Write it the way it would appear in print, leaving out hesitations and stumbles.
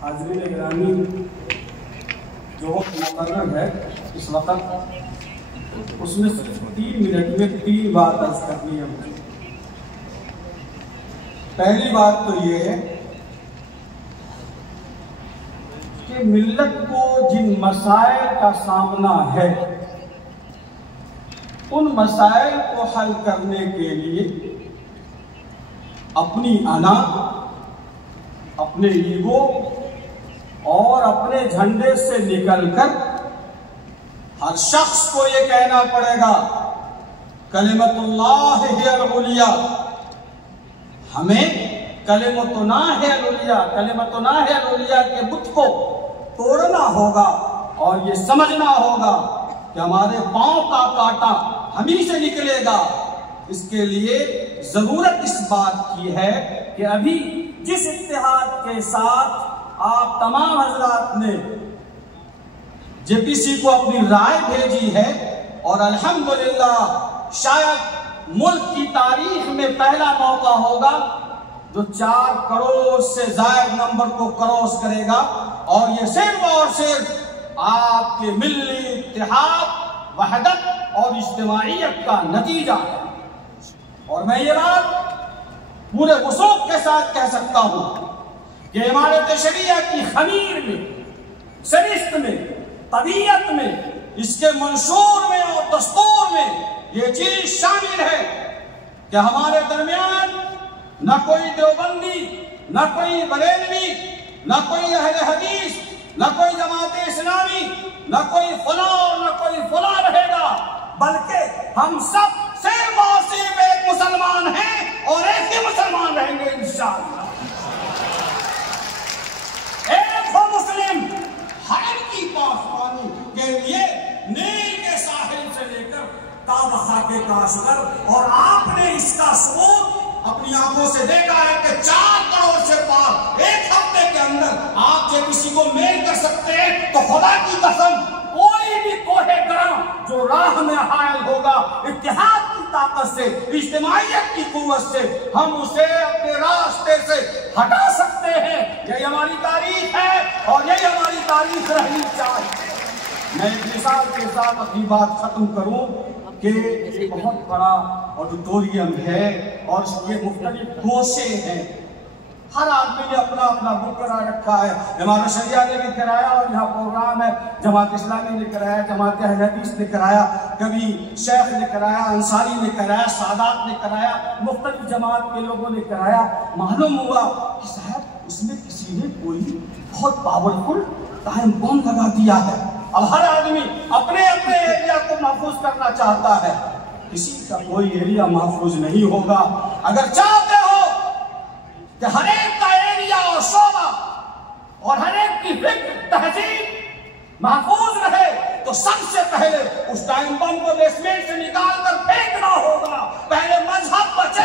حاضرین گرامی، جو وقت مقرر ہے اس وقت اس میں صرف 3 منٹ میں 3 بات عرض کرنی ہے مجھے۔ پہلی بات تو یہ ہے کہ ملت کو جن مسائل کا سامنا ہے ان مسائل کو حل کرنے کے لیے اپنی انا، اپنے ایگو اور اپنے جھنڈے سے نکل کر ہر شخص کو یہ کہنا پڑے گا کلمۃ اللہ ہی العلیٰ، ہمیں کلمتنا ہے العلیٰ، کلمتنا ہے العلیٰ کے بت کو توڑنا ہوگا اور یہ سمجھنا ہوگا کہ ہمارے پاؤں کا کانٹا ہمیں سے نکلے گا۔ اس کے لیے ضرورت اس بات کی ہے کہ ابھی جس اتحاد کے ساتھ آپ تمام حضرات نے جے پی سی کو اپنی رائے بھیجی ہے، اور الحمدللہ شاید ملک کی تاریخ میں پہلا موقع ہوگا جو 4 کروڑ سے زائد نمبر کو کراس کرے گا، اور یہ صرف اور صرف آپ کے ملی اتحاد، وحدت اور اجتماعیت کا نتیجہ ہے۔ اور میں یہ بات پورے وثوق کے ساتھ کہہ سکتا ہوں کہ امارت شریعہ کی خمیر میں، سرشت میں، طبیعت میں، اس کے منشور میں اور دستور میں یہ چیز شامل ہے کہ ہمارے درمیان نہ کوئی دیوبندی، نہ کوئی بریلوی، نہ کوئی اہل حدیث، نہ کوئی جماعت اسلامی، نہ کوئی فلاں اور نہ کوئی فلاں رہے گا، بلکہ ہم سب صرف اور صرف ایک مسلمان ہیں اور ایک ہی مسلمان رہیں گے انشاءاللہ۔ ایک ہو مسلم ہر کی پاسبانی کے لیے نیل کے ساحل سے لے کر تاب خاکے کاشغر، اور آپ نے اس کا ثبوت اپنی آنکھوں سے دیکھا ہے کہ 4 کروڑ سے پار ایک ہفتے کے اندر آپ جب کسی کو میل کر سکتے ہیں تو خدا کی قسم کوئی بھی کوہ گرم جو راہ میں حائل ہوگا اتحاد کی طاقت سے، اجتماعیت کی قوت سے، ہم اسے اپنے راستے سے ہٹا سکتے ہیں۔ یہی ہماری تاریخ ہے اور یہی ہماری تاریخ رہنی چاہیے۔ میں ایک مثال کے ساتھ اپنی بات ختم کروں کہ ایک بہت بڑا آڈیٹوریم ہے اور اس کے مختلف گوشے ہیں، ہر آدمی نے اپنا اپنا بک کرا رکھا ہے۔ امارت شریعہ نے بھی کرایا اور یہاں پروگرام ہے، جماعت اسلامی نے کرایا، جماعت اہل حدیث نے کرایا، کبھی شیخ نے کرایا، انصاری نے کرایا، سادات نے کرایا، مختلف جماعت کے لوگوں نے کرایا۔ معلوم ہوا کہ صاحب اس میں کسی نے کوئی بہت پاورفل ٹائم بم لگا دیا ہے۔ اب ہر آدمی اپنے اپنے ایریا کو محفوظ کرنا چاہتا ہے، کسی کا کوئی ایریا محفوظ نہیں ہوگا۔ اگر چاہتے ہو کہ ہر ایک کا ایریا اور شعبہ اور ہر ایک کی فکر، تہذیب محفوظ رہے تو سب سے پہلے اس ٹائم بم کو بیسمنٹ سے نکال کر پھینکنا ہوگا۔ پہلے مذہب بچے